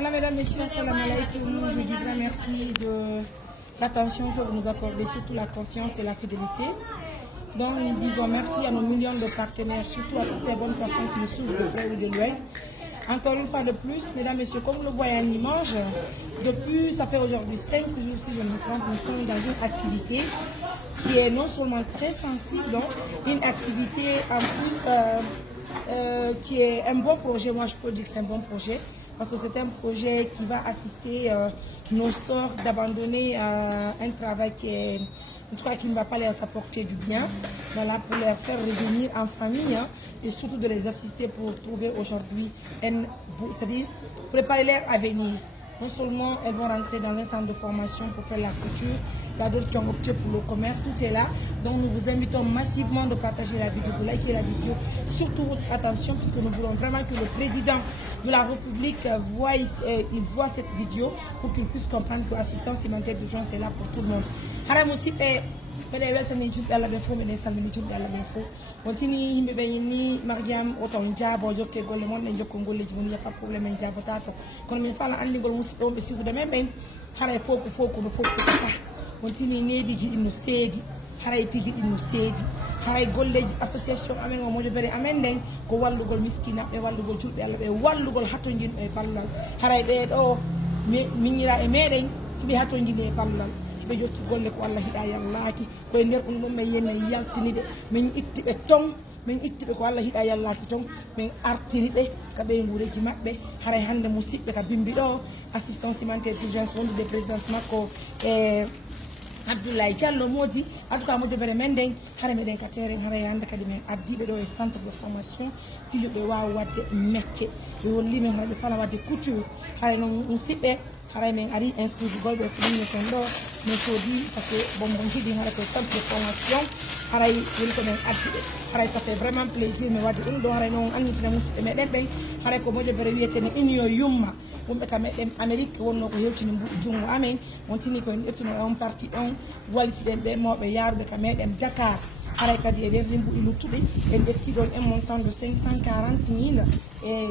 Voilà, mesdames, messieurs, assalamu alaikum. Je dis grand merci de l'attention que vous nous accordez, surtout la confiance et la fidélité. Donc, nous disons merci à nos millions de partenaires, surtout à toutes ces bonnes personnes qui nous suivent de près ou de loin. Encore une fois de plus, mesdames, messieurs, comme vous le voyez un dimanche, depuis, ça fait aujourd'hui 5 jours, si je me trompe, nous sommes dans une activité qui est non seulement très sensible, donc une activité en plus qui est un bon projet. Moi, je peux dire que c'est un bon projet parce que c'est un projet qui va assister nos sœurs d'abandonner un travail qui est, en tout cas, qui ne va pas leur apporter du bien, voilà, pour leur faire revenir en famille et surtout de les assister pour trouver aujourd'hui, c'est-à-dire préparer leur avenir. Non seulement elles vont rentrer dans un centre de formation pour faire la couture, il y a d'autres qui ont opté pour le commerce, tout est là. Donc nous vous invitons massivement de partager la vidéo, de liker la vidéo. Surtout votre attention, puisque nous voulons vraiment que le président de la République voit cette vidéo pour qu'il puisse comprendre que l'assistance humanitaire d'urgence est là pour tout le monde. Haram aussi mbeɗe weltani julɓe Allah ɓen fof mbeɗe salmini julɓe Allah ɓen fof wontini yimɓe ɓe ni Mariame oton jaabo jokke golle moon ɗen jokko golleji mon yiya pas probléme en jaabota to kono min fala andigol musidɓe wonɓe suufude men ɓen haray fof kono fof fotata wontini neediji ɗin no seedi haray pigi ɗin no seedi haray golleji association amen o moƴo bere amen nden ko wallugol miskinaɓe wallugol julɓe Allah ɓe wallugol hatojinɗo e ballal haray ɓeɗo miñira e meɗen hiɓe hatojini e ballal ɓe jotti golle ko Allah hiɗa yallaki koye nder ɗum ɗon min yemin yaltiniɓe min ittiɓe ton min ittiɓe ko Allah hiɗa yallaki ton min artiriɓe ka ɓe guureji maɓɓe haray hande musidɓe ka bimbi ɗo assistance humanitaire d'urgence wondude présidente makko Abdoulaye Diallo moodi en tout cas moƴo bere men nden hara meɗen ka terrain haray hande kadi min addiɓe ɗo e centre de formation fiyoɓe wawa wadde mekke ɓe holli men hara ɓe fala wadde couture haray noon musidɓe haray min ari inscrire golɓe ko ɗumne ton ɗo min soodi par ce que bonbon jiɗi hara ko centre de formation haray woni ko min addiɓe haray ça fait vraiment plaisir mi wadde ɗum ɗo haray noon annitina musidɓe meɗen ɓen haray ko moƴo bere wiyetene union yumma wonɓe ka meɗen Amérique wonno ko hewtini jungo amen wontini koyen ƴettuno on parti on wallitiɗen ɓe mawɓe yaaruɓe ka meɗen Dakar haray kadi e nder rimbuɗi luttuɗi en ƴettiɗon un montant de 540 000 et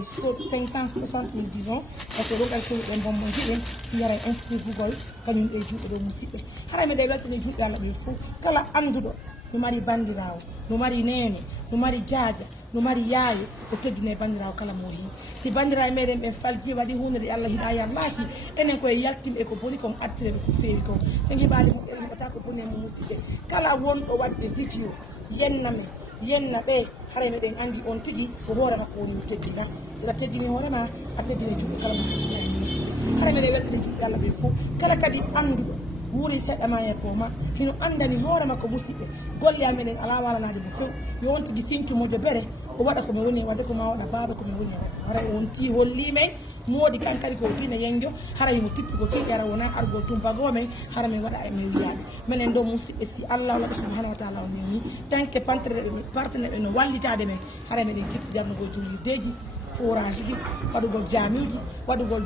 560 000 disons parce que ɗo kadi sowiɗen bonbon jiɗen yaray inscrit Google kañum ɓe juuɓe ɗo musidɓe haray meɗe weltani juuɓe Allah ɓe fof kala anduɗo no mari bandirawo no mari nene no mari jaaja no mari yaayo o teddine bandirawo kala mo hi si bandiraɓe meɗen ɓen falji waɗi hunde de Allah hiɗa yallaki enen koye yaltimɓe ko boni kon attireɓe ko feewi kon sen heɓali moƴƴere heɓata ko boni e mo musidɓe kala wonɗo wadde vidéo yenna men yenna ɓe haray meɗen andi on tigui ko hoore makko woni teddina saɗa teddini hoorema a teddine juɓɓe kala mo fottiɗa musidɓe haray meɗen weltane juɓɓe Allah ɓe fof kala kadi anduɗo wuuri seɗɗa ma e koma hino andani hoore makko musidɓe golle ameɗen ala walanade mo few yo on tigui sinki moƴo bere o waɗa komi woni e wadde ko ma waɗa baaba komi woni e wadde haray on ti holli men moodi kankadi ko dina yenjo haray mo tippi ko tiiɗi ara wona argol tumpago men hara min waɗa e min wiyaɓe minen ɗo musidɓe si Allah waɗa subhanahu wa taala o newni tant que partenaire ɓe no wallitade men haray meɗen kippi jarnugol jullirdeji forage ji waɗugol jamiuji waɗugol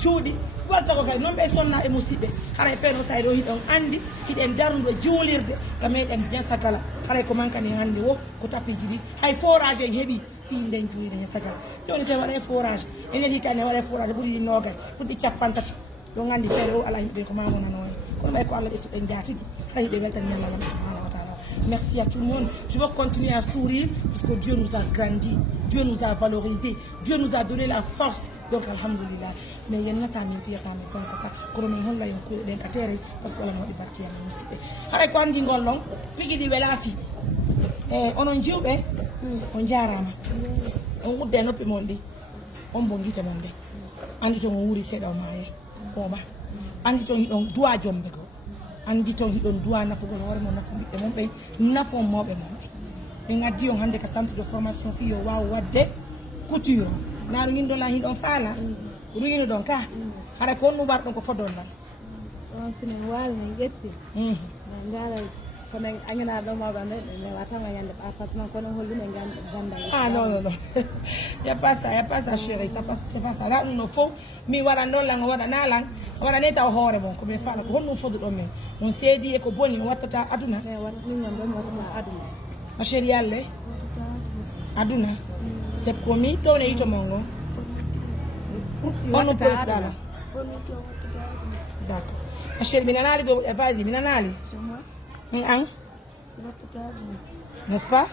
cuuɗi walta ko kadi noon ɓe sonna e musidɓe haray feeno sayɗo hiɗon andi hiɗen darnude juulirde ka meɗen Diassagala haray ko mankani hande wo ko tapiji ɗi hay forage en heeɓi fi nden juulirde Diassagala joni sen waɗa forage enen hitande waɗa forage ɓuuri ɗi nogay ɓuuri ɗi capantati ɗo gandi feere o ala yimɓe ko mamonano e kono ɓay ko Allah ƴettuɗen jaatigi haray yimɓe weltani Allah waɗa subhanahu wa taala. Merci à tout le monde. Je veux continuer à sourire parce que Dieu nous a grandi, Dieu nous a valorisé, Dieu nous a donné la force. Donc alhamdulillah. Mais il y a un peu de son kaka. Kono men holla yon ko den katere parce que la modi barki ya musibe. Haray ko andi ngollon pigi di welafi. Onon jiwbe on jarama. On udde noppi mon di. On bongite mon de. Andi to wuri seda o maye. Koma. Andi to hidon duwa jombe go. Andi ton hiɗon duwa nafugol hoore mon nafu ɓiɓɓe mon ɓe nafo mawɓe mon ɓe ɓe gaddi on hannde ka centre de formation fi yo wawa wadde couture na ɗum ɗon lan hiɗon faala ɗum ɗon ka hara ko honno warɗon ko fodon lan on sinen wawi min ƴetti min gara komin añana ɗo mawɗo nde mi watama yande ɓa par ce que kono hollume ganda ah non y a pas ça chérie ça passe c'est pas ça la ɗum no fof mi waɗan ɗon lan o waɗana lan waɗane taw hoore mon komin faala ko honɗum foduɗon men on seedi e ko boni o wattata aduna min ñam ɗon mi wattata aduna ma chérie yalle aduna c'est promis to ne yito mon ngo on peut dala d'accord chérie minanali vas-y minanali c'est moi an n'est-ce pas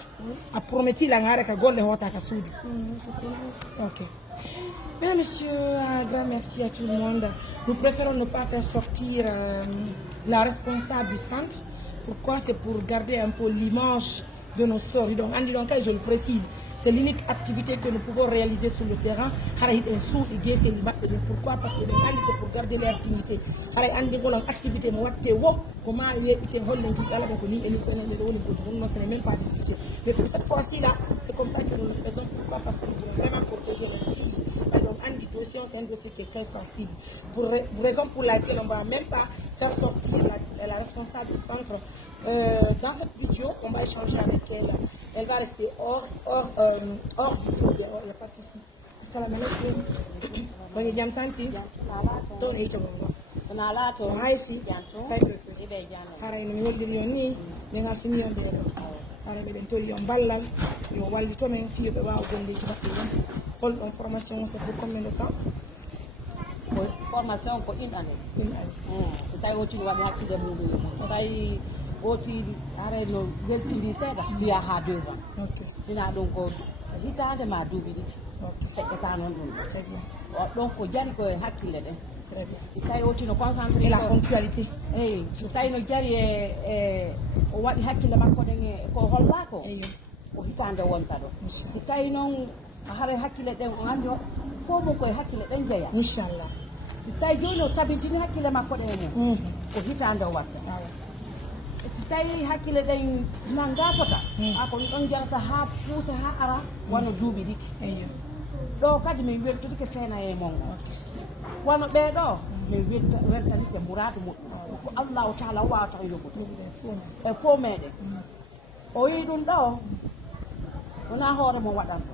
a prometti la ngare ka golle hota ka soudi ok. Mesdames, Messieurs, un grand merci à tout le monde. Nous préférons ne pas faire sortir la responsable du centre. Pourquoi? C'est pour garder un peu l'image de nos sœurs. Donc, je le précise, c'est l'unique activité que nous pouvons réaliser sur le terrain. Pourquoi? Parce que c'est pour garder leur dignité. Activité, comment ce n'est même pas discuté. Mais pour cette fois-ci là, c'est comme ça que nous le faisons. Pourquoi? Parce que nous voulons vraiment protéger les filles. Donc, un dossier, c'est un dossier qui est très sensible. Pour raison pour laquelle on ne va même pas faire sortir la responsable du centre. Dans cette vidéo, on va échanger avec elle. Elle va rester hors vidéo. Il n'y a pas de souci. Assalamu alaikum. Bonne jam tanti. Ton e chongo. Na la to. Haifi. Ibe jano. Haray no woldiri yon ni be nga fini yon be do. Haray be den to yon ballal yo walli to men fi be waaw gonde ci bakki yon. Hol on formation c'est pour combien de temps? Formation ko une année. Une année. So tay woti wadi hakkide muɗum. So tay woti haray no welsidi seeɗa siya ha 2 ans. OK. Sina ɗum ko hitande ma duuɓi ɗiɗi. OK. Heɓɓeta noon ɗum. Très bien. Ɗon ko jari koye hakkille ɗen. Très bien. Si tawi woti no concentré Et la ponctualité. eyi so tawi no jari o waɗi hakkille makko ɗen ko hollako Eyo. ko hitande wonta ɗo. Si tawi noon haray hakkille ɗen o andi fof mum koye hakkille ɗen jeeya. Inchallah. Si tawi joni o tabintini hakkille makko ɗen hen ko hitande o watta. Si tawi hakkille ɗen nan gafota ha ko ɗon jarata ha puusa ha ara wano duuɓi ɗiɗi. Eyo. ɗo kadi min weltudike seena e mon o wono ɓeeɗo min weltanike muradu muɗɗum ko allahu taala wawata yoɓude e fof meɗen o yi ɗum ɗo wona hoore mo waɗan ɗo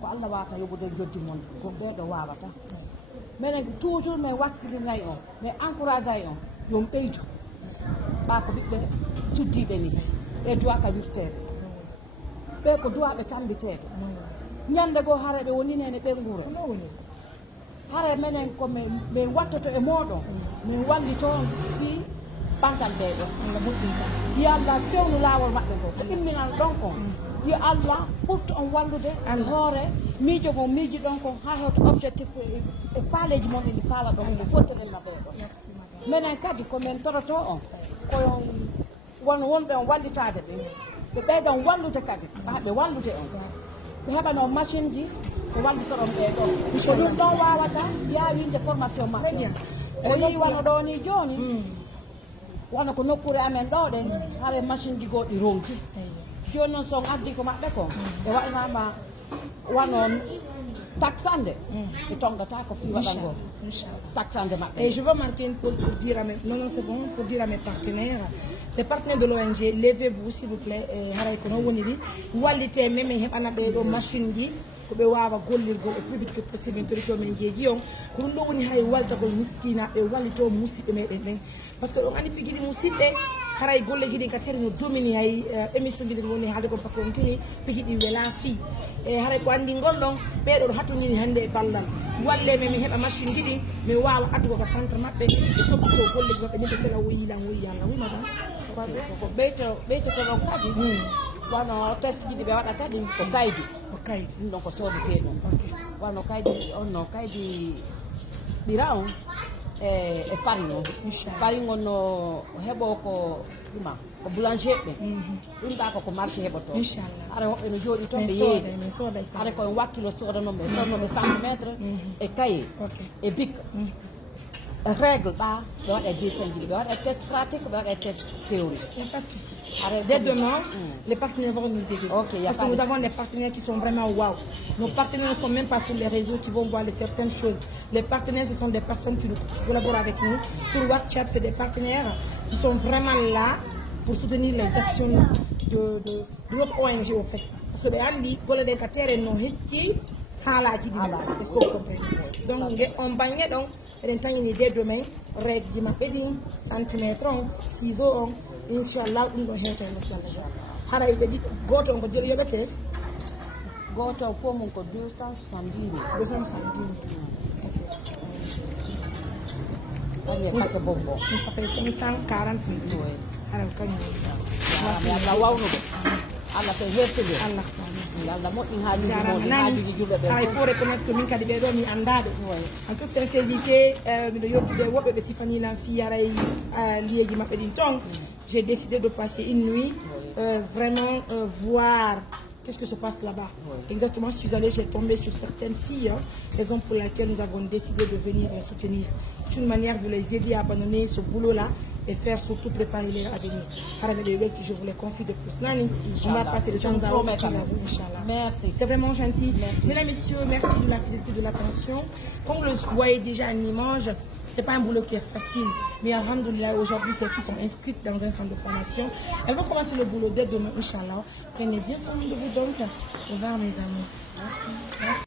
ko allah wawata yoɓude joddi mon ko ɓeeɗo wawata minen toujours min wakkilinayi on min encourage ay on yon ɓeydu ɓa ko ɓiɓɓe suddiɓe ni ɓe duwa ka wirtede ɓe ko duwaɓe tambitede ñande goo hara ɓe woni nene ɓe guura hara minen ko min wattoto e moɗon min wallito fi ɓantal ɓeɗo yo allah fewnu lawol maɓɓe ngo ko imminal ɗon kon yo allah ɓurto on wallude hoore miijo gon miiji ɗon kon ha hewto objectif e faaleji mon ɗi faala ɗon ko fottanenna ɓeɗo minen kadi komin toroto on koyon won wonɓe on wallitade ɓe ɓe ɓeyɗon wallude kadi ɓe wallude on ɓe heɓano machine ji ko wallitoɗon ɓeɗo ko ɗum ɗon wawata yawinde formation maɓɓe o yi wano ɗo ni joni wano ko nokkure amen ɗo ɗe haare machine ji goɗɗi ronki joni noon son addi ko maɓɓe ko ɓe waɗanama wano taxande ɓe tongata ko fi waɗango taxande maɓɓe. Et je veux marquer une pause pour dire à mes c'est bon, pour dire à mes partenaires, les partenaires de l'ONG, levez-vous s'il vous plaît. Haray ko non woni di wallite même heɓana ɓeɗo machine ji ko ɓe wawa gollirgol au plus vite que possible min torito men jeeji on ko ɗum ɗo woni hay waltagol miskinaɓe wallito musidɓe meɗen ɓen par ce que ɗon andi piguiɗi musidɓe haray golleji ɗi ka tari no domini hay émission ji ɗi woni haalde kon par ce que on tini piguiɗi wela fii e haray ko andi gonɗon ɓeɗo ɗo hattodini hannde e ballal walle men mi heɓa machine ji ɗi mi wawa addugo ko centre maɓɓe e toppito golleji maɓɓe ni ɓe sela woyilan woyi allah wi madame ko ɓeytoto ɗon kadi wano test ji ɗi ɓe waɗa kadi ko kaydi ɗum ɗon ko sodete ɗum wano kaydi on no kaydi ɓira on e farine o farine on no heɓo ko ɗuma ko boulanger ɓe ɗum ɗa koko marché heɓoto ara woɓɓe no jooɗi toon ɓe yeedi ara koye wakkilo sodanoɓe sodnoɓe centimétre e cahier e bic règle ɓa ɓe waɗa dessin ji ɓe waɗa test pratique ɓe waɗa test théorie. Il n'y a pas de souci. Dès demain, les partenaires vont nous aider. Parce que nous avons des partenaires qui sont vraiment waouh. Nos partenaires ne sont même pas sur les réseaux qui vont voir certaines choses. Les partenaires, ce sont des personnes qui collaborent avec nous. Sur WhatsApp, c'est des partenaires qui sont vraiment là pour soutenir les actions de notre ONG au fait. Parce que les Andy, pour les décatères, nous hekki halaji di. Est-ce que vous comprenez? Donc, on bagne donc. Eɗen tañini dès demain règle ji maɓɓe ɗin centimètre on ciseau on inchallah ɗum ɗo hewta no sallah ja haray ɓe ɗiɗo goto on ko joli yoɓete Goto faut mon code 270 000. 270 000. Kanye kaka bonbon. Mais ça fait 540 000. Oui. Alors, quand Allah wawno be. Allah kay hersede. Allah. Allah moƴƴin haajuji Jarama moɗon nani haajuji julɓe ɓe. il faut reconnaître que min kadi ɓeɗo mi andade en toute sincérité miɗo yettude woɓɓe ɓe sifanilan fiyaray liyeji maɓɓe ɗin ton j'ai décidé de passer une nuit vraiment voir qu'est-ce que se passe là-bas. Exactement, je suis allée, j'ai tombé sur certaines filles, raison pour laquelle nous avons décidé de venir les soutenir. C'est une manière de les aider à abandonner ce boulot-là et faire surtout préparer leur avenir. Je vous les confie de plus. Nani, on va passer le temps à autre, Inch'Allah. Merci. C'est vraiment gentil. Merci. Mesdames, Messieurs, merci de la fidélité, de l'attention. Comme vous le voyez déjà en image, ce n'est pas un boulot qui est facile. Mais alhamdoulilah, aujourd'hui, ces filles sont inscrites dans un centre de formation. Elles vont commencer le boulot dès demain, Inch'Allah. Prenez bien soin de vous donc. Au revoir, mes amis. Merci.